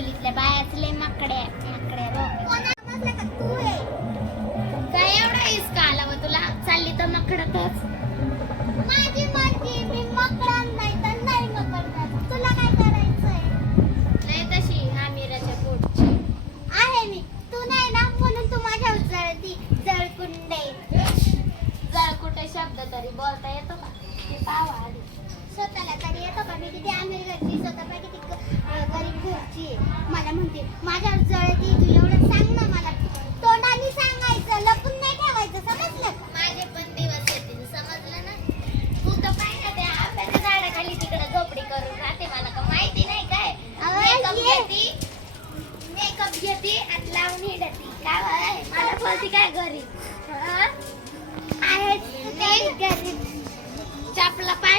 गल्लीतल्या बायाच लय माकड्या हो. व तुला. चालली तर नाही तशी आमिराच्या पोटची आहे मी. तू नाही ना म्हणून तू माझ्या उचलती जळकुंडे. जळकुंडे शब्द तरी बोलता येतो का? ते पावा स्वतःला तरी येतो का? मी किती आमिर घरची स्वतः म्हणते माझ्यावर जळती तू एवढं सांग ना मला. तोंडाने सांगायचं लपून नाही ठेवायचं समजलं? माझे पण दिवस येतील समजलं ना? तू तर पाहिजे त्या आंब्याच्या झाडाखाली तिकडे झोपडी करून राहते मला का माहिती नाही काय. मेकअप. घेते मेकअप घेते आणि लावून हिडती. काय बाय, मला बोलती काय घरी? हं? आहेच तू गरीब चपला पाय